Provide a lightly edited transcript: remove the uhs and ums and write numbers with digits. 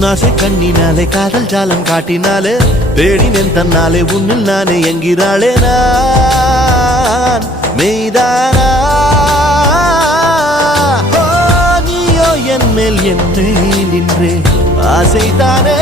உன்னாசை கண்ணினாலே காதல் ஜாலம் காட்டினாலே தேடினேன் தன்னாலே உன்னில் நானே என்கிறாளே நான் மெய்தானா நீயோ என் மேல் என்னே நின்றே ஆசைதானே